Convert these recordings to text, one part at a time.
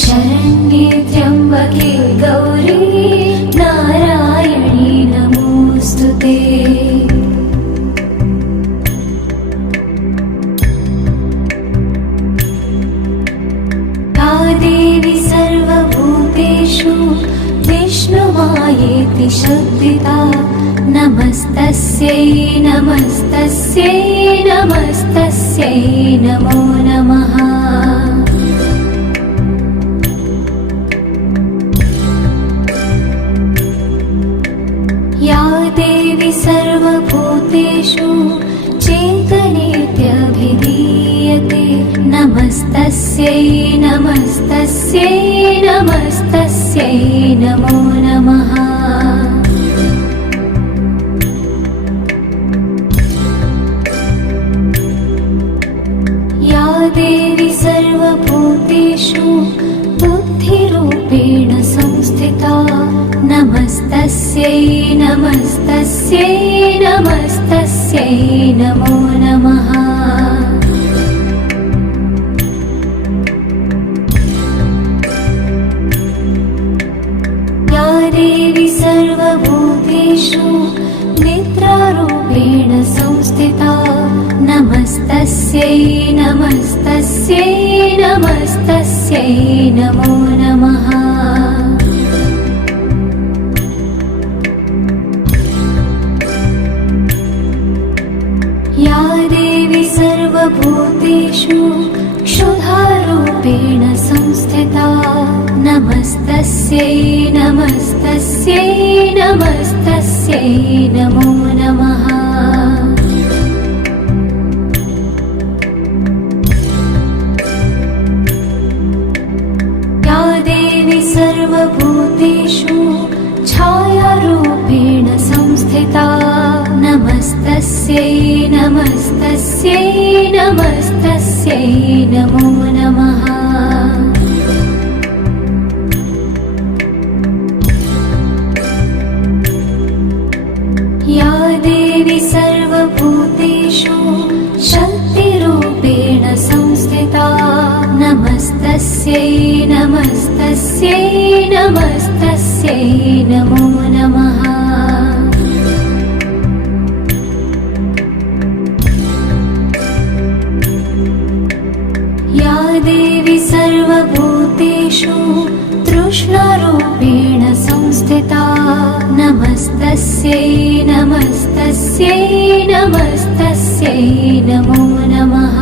शरण्ये त्र्यम्बके गौरी नारायणी नमोऽस्तुते। या देवी सर्वभूतेषु विष्णुमायेति शब्दिता नमस्तस्यै नमस्तस्यै नमस्तस्यै नमो नमः। या देवी सर्वभूतेषु चेतनेत्यभिधीयते नमस्तस्यै नमस्तस्यै नमस्तस्यै नमो नमः। या देवी सर्वभूतेषु बुद्धिरूपेण संस्थिता नमस्तस्यै नमस्तस्यै नमस्तस्यै नमो नमः। या देवी सर्वभूतेषु निद्रारूपेण संस्थिता नमस्तस्यै नमस्तस्यै नमस्तस्यै नमो नमः। या देवी सर्वभूतेषु क्षुधारूपेण संस्थिता नमस्तस्यै नमस्तस्यै नमस्तस्यै नमो नमः। या देवी सर्वभूतेषु छायारूपेण संस्थिता नमस्तस्यै नमस्तस्यै नमस्तस्यै नमो नमः। या देवी सर्वभूतेषु शक्तिरूपेण संस्थिता नमस्तस्यै नमस्तस्यै नमस्तस्यै नमो नमः। या देवी सर्वभूतेषु तृष्णारूपेण संस्थिता नमस्तस्यै नमस्तस्यै नमस्तस्यै नमो नमः।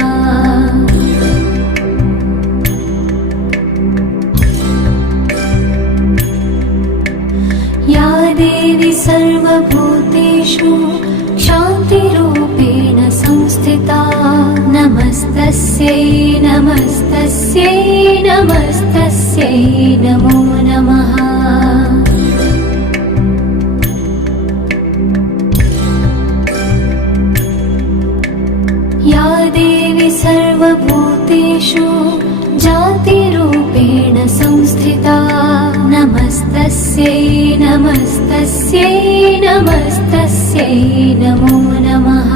या देवी सर्वभूतेषु शान्तिरूपेण संस्थिता नमस्तस्यै नमस्तस्यै नमस्तस्यै नमो नमः। या देवी सर्वभूतेषु जातिरूपेण संस्थिता नमस्तस्यै नमस्तस्यै नमस्तस्यै नमो नमः।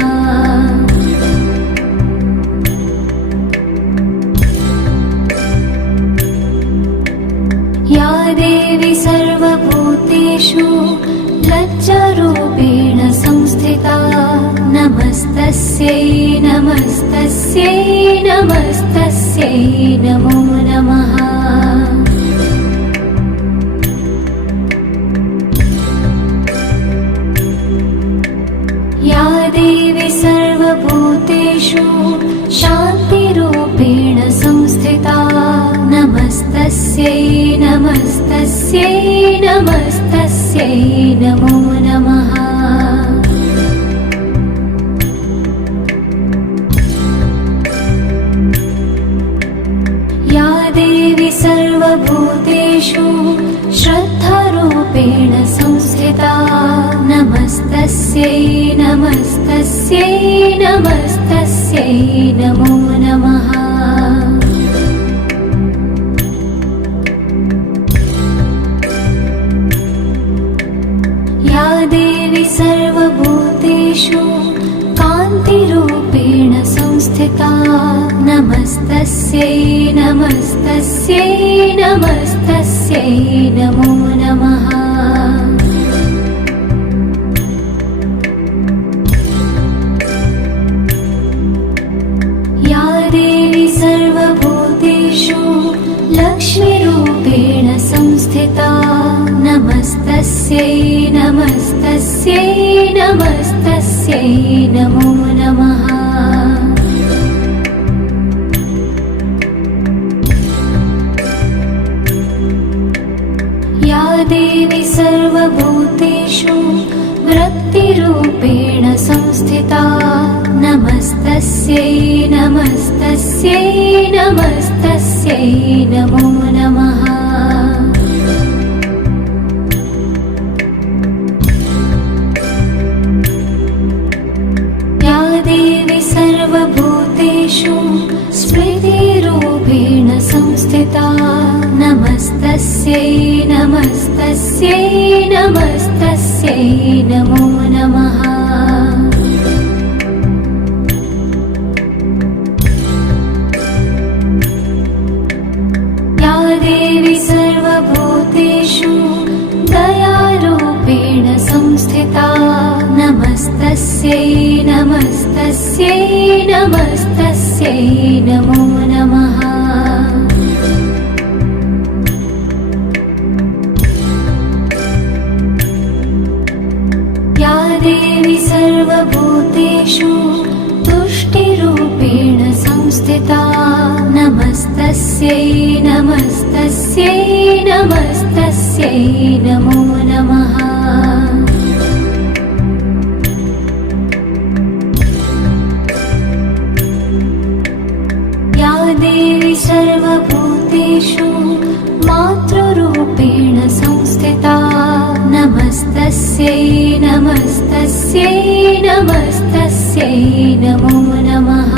या देवी सर्वभूतेषु लज्जारूपेण संस्थिता नमस्तस्यै नमस्तस्यै नमस्तस्यै नमो नमः। या देवी सर्वभूतेषु शान्तिरूपेण संस्थिता नमस्तस्यै नमस्तस्यै नमस्तस्यै नमो नमः। या देवी सर्वभूतेषु श्रद्धारूपेण संस्थिता नमस्तस्यै नमस्तस्यै नमस्तस्यै नमो नमः। या देवी सर्वभूतेषु कान्तिरूपेण संस्थिता संस्थिता नमस्तस्यै नमस्तस्यै नमस्तस्यै नमो नमः। या देवी सर्वभूतेषु लक्ष्मीरूपेण संस्थिता नमस्तस्यै नमस्तस्यै नमस्तस्यै नमो नमः। या देवी सर्वभूतेषु वृत्तिरूपेण संस्थिता नमस्तस्यै नमस्तस्यै नमस्तस्यै नमो नमः। या देवी सर्वभूतेषु स्मृतिरूपेण संस्थिता नमस्तस्यै नमस्तस्यै नमस्तस्यै नमो नमः। या देवी सर्वभूतेषु दयारूपेण संस्थिता नमस्तस्यै नमस्तस्यै नमस्तस्यै नमो नमः। या देवी सर्वभूतेषु तुष्टिरूपेण संस्थिता नमस्तस्यै नमस्तस्यै नमस्तस्यै नमो नमः। या देवी सर्वभूतेषु मातृरूपेण संस्थिता नमस्तस्यै नमस्तस्यै नमस्तस्यै नमो नमः।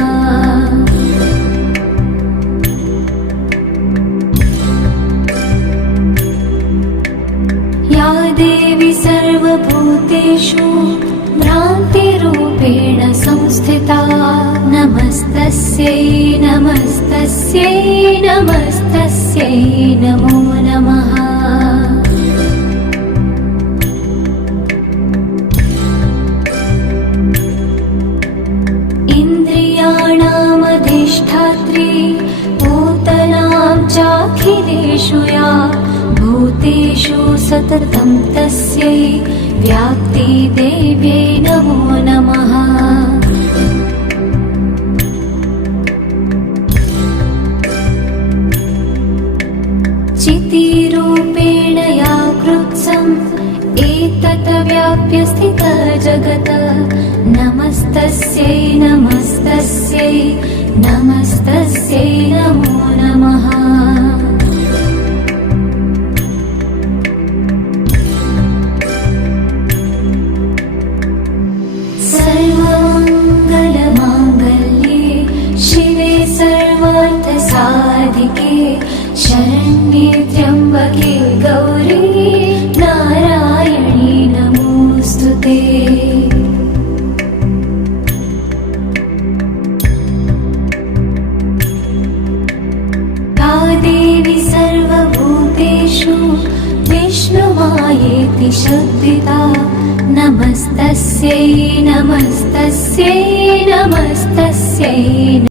या देवी सर्वभूतेषु भ्रान्तिरूपेण संस्थिता नमस्तस्यै नमस्तस्यै नमस्तस्यै नमो नमः। इन्द्रियाणामधिष्ठात्री भूतनां चाखिलेषु या भूतेषु सततं तस्यै व्याप्तिदेव्यै नमो नमः। चितिरूपेण या कृत्स्नम् एतत् व्याप्य स्थितः जगत् नमस्तस्यै नमस्तस्यै नमस्तस्यै नमो नमः। सर्वमङ्गलमाङ्गल्ये शिवे सर्वार्थसाधिके शरण्ये त्र्यम्बके गौरी नारायणी नमोऽस्तुते। या देवी सर्वभूतेषु विष्णुमायेति शब्दिता नमस्तस्यै नमस्तस्यै नमस्तस्यै